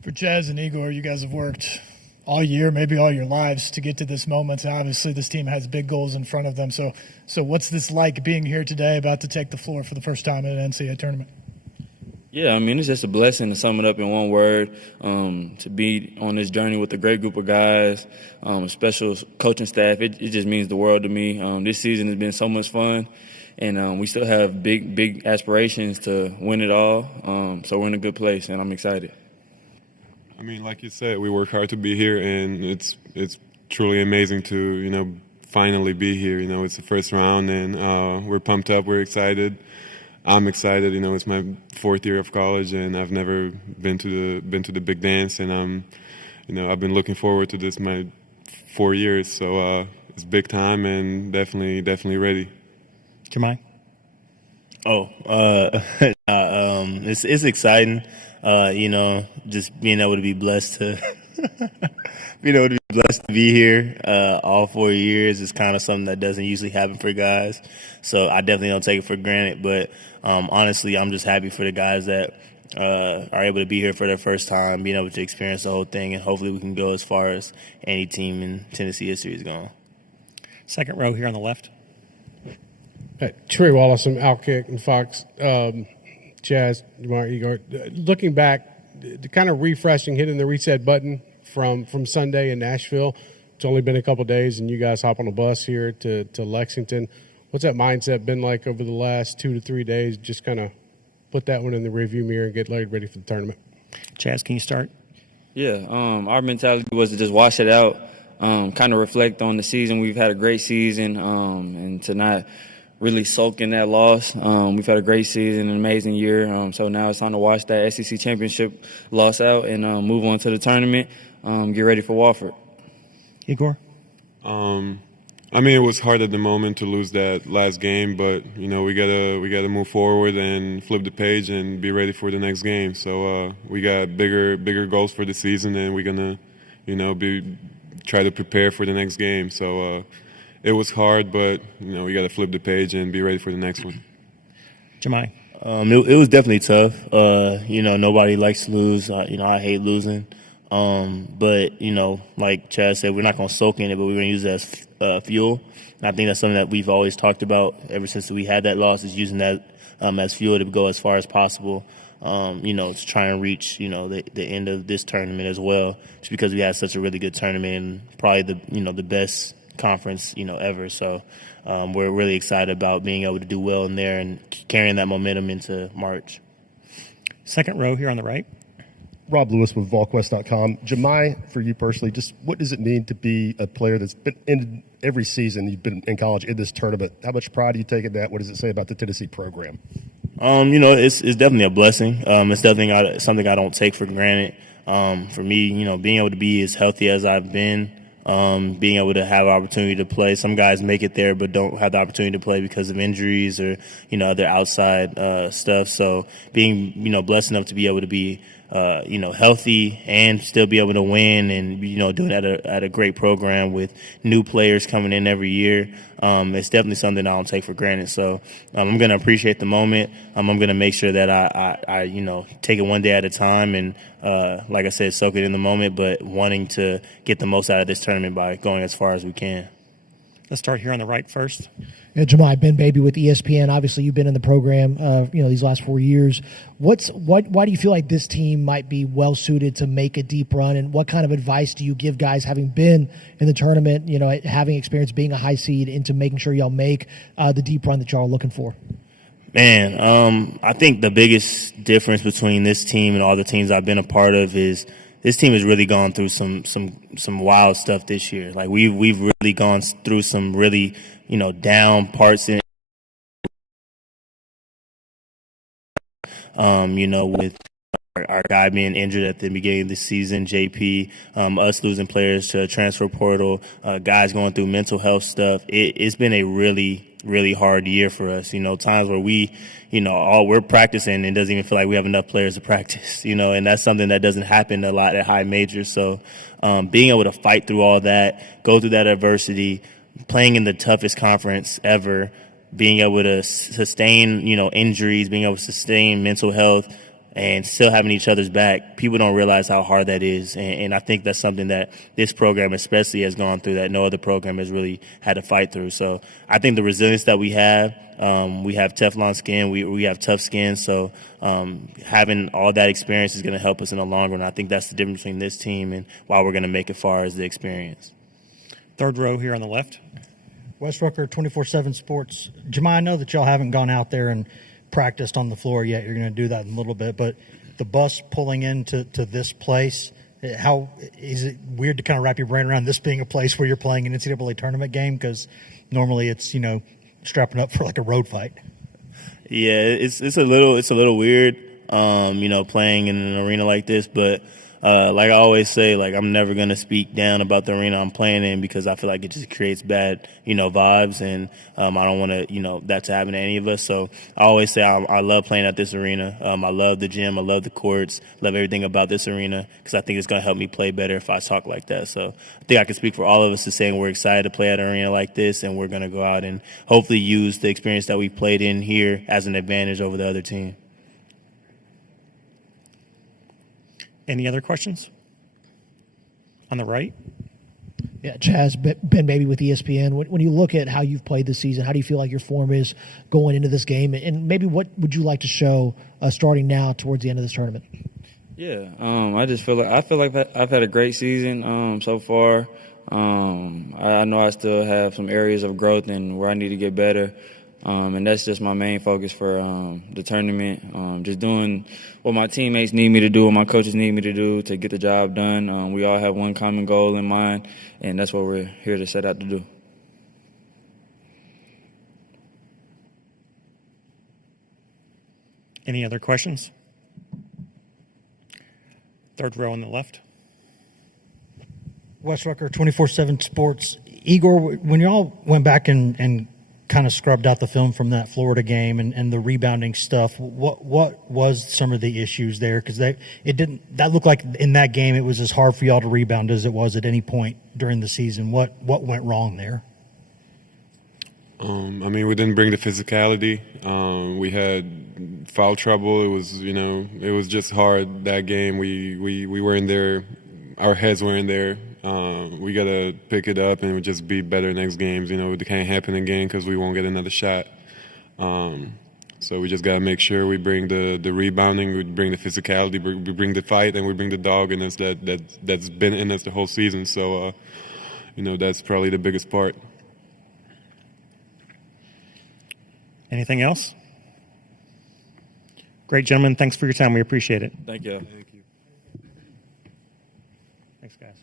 For Chaz and Igor, you guys have worked all year, maybe all your lives, to get to this moment. And obviously, this team has big goals in front of them. So what's this like being here today, about to take the floor for the first time at an NCAA tournament? Yeah, I mean, it's just a blessing to sum it up in one word, to be on this journey with a great group of guys, a special coaching staff. It just means the world to me. This season has been so much fun, and we still have big aspirations to win it all. So we're in a good place, and I'm excited. I mean, like you said, we work hard to be here, and it's truly amazing to, finally be here. It's the first round, and we're pumped up, we're excited. I'm excited. It's my fourth year of college, and I've never been to the big dance, and I've been looking forward to this my 4 years. So it's big time, and definitely ready. Jashmai? It's exciting. Just being able to be blessed to be here all 4 years is kind of something that doesn't usually happen for guys. So I definitely don't take it for granted. But honestly, I'm just happy for the guys that are able to be here for their first time, being able to experience the whole thing, and hopefully we can go as far as any team in Tennessee history has gone. Second row here on the left. Hey, Trey Wallace from Outkick and Fox. Chaz, Igor, looking back, kind of refreshing, hitting the reset button from Sunday in Nashville. It's only been a couple of days, and you guys hop on a bus here to Lexington. What's that mindset been like over the last 2 to 3 days? Just kind of put that one in the rearview mirror and get ready for the tournament. Chaz, can you start? Yeah, our mentality was to just wash it out, kind of reflect on the season. We've had a great season, and to not really soak in that loss. We've had a great season, an amazing year. So now it's time to wash that SEC championship loss out and move on to the tournament. Get ready for Wofford. Igor? I mean, it was hard at the moment to lose that last game, but we gotta move forward and flip the page and be ready for the next game. So we got bigger goals for the season, and we're gonna try to prepare for the next game. So it was hard, but we got to flip the page and be ready for the next one. Jashmai? It was definitely tough. Nobody likes to lose. I hate losing. But like Chaz said, we're not going to soak in it, but we're going to use it as fuel. And I think that's something that we've always talked about ever since we had that loss, is using that as fuel to go as far as possible. To try and reach, the end of this tournament as well, just because we had such a really good tournament and probably the best conference ever. So we're really excited about being able to do well in there and carrying that momentum into March. Second row here on the right. Rob Lewis with VolQuest.com. Jashmai, for you personally, just what does it mean to be a player that's been in every season you've been in college in this tournament? How much pride do you take in that? What does it say about the Tennessee program? It's definitely a blessing. It's definitely something I don't take for granted. For me, being able to be as healthy as I've been, being able to have opportunity to play. Some guys make it there but don't have the opportunity to play because of injuries or, other outside stuff. So being, blessed enough to be able to be, healthy and still be able to win and, doing it at a great program with new players coming in every year. It's definitely something I don't take for granted. So I'm going to appreciate the moment. I'm going to make sure that I take it one day at a time and, like I said, soak it in the moment, but wanting to get the most out of this tournament by going as far as we can. Let's start here on the right first. Yeah, Jashmai, Ben Baby with ESPN. Obviously, you've been in the program, these last 4 years. Why do you feel like this team might be well suited to make a deep run? And what kind of advice do you give guys having been in the tournament, having experience being a high seed, into making sure y'all make the deep run that y'all are looking for? Man, I think the biggest difference between this team and all the teams I've been a part of is this team has really gone through some wild stuff this year. Like we've really gone through some really down parts in with our guy being injured at the beginning of the season, JP, us losing players to transfer portal, guys going through mental health stuff. It's been a really hard year for us. Times where we're practicing and it doesn't even feel like we have enough players to practice, and that's something that doesn't happen a lot at high majors. So being able to fight through all that, go through that adversity, playing in the toughest conference ever, being able to sustain, injuries, being able to sustain mental health, and still having each other's back. People don't realize how hard that is, and I think that's something that this program especially has gone through that no other program has really had to fight through. So I think the resilience that we have Teflon skin, we have tough skin, so having all that experience is going to help us in the long run. I think that's the difference between this team and why we're going to make it far as the experience. Third row here on the left. Wes Rucker, 24/7 Sports. Jashmai, I know that y'all haven't gone out there and practiced on the floor yet. You're going to do that in a little bit, but the bus pulling into this place, how is it weird to kind of wrap your brain around this being a place where you're playing an NCAA tournament game? Because normally it's, strapping up for like a road fight. Yeah, it's a little weird, playing in an arena like this, but like I always say, like I'm never gonna speak down about the arena I'm playing in because I feel like it just creates bad, vibes, and I don't want to, that to happen to any of us. So I always say I love playing at this arena. I love the gym, I love the courts, love everything about this arena because I think it's gonna help me play better if I talk like that. So I think I can speak for all of us to saying we're excited to play at an arena like this, and we're gonna go out and hopefully use the experience that we played in here as an advantage over the other team. Any other questions? On the right? Yeah, Chaz, Ben Baby with ESPN. When you look at how you've played this season, how do you feel like your form is going into this game? And maybe what would you like to show starting now towards the end of this tournament? Yeah, I feel like I've had a great season so far. I know I still have some areas of growth and where I need to get better. And that's just my main focus for the tournament. Just doing what my teammates need me to do, what my coaches need me to do to get the job done. We all have one common goal in mind, and that's what we're here to set out to do. Any other questions? Third row on the left. Wes Rucker, 24/7 Sports. Igor, when y'all went back and kind of scrubbed out the film from that Florida game and the rebounding stuff, what was some of the issues there? Because that looked like in that game it was as hard for y'all to rebound as it was at any point during the season. What went wrong there? We didn't bring the physicality. We had foul trouble. It was just hard that game. We weren't there. Our heads weren't there. We got to pick it up and just be better next games. It can't happen again because we won't get another shot. So we just got to make sure we bring the rebounding, we bring the physicality, we bring the fight, and we bring the dog in us that's been in us the whole season. So, that's probably the biggest part. Anything else? Great, gentlemen. Thanks for your time. We appreciate it. Thank you. Thanks, guys.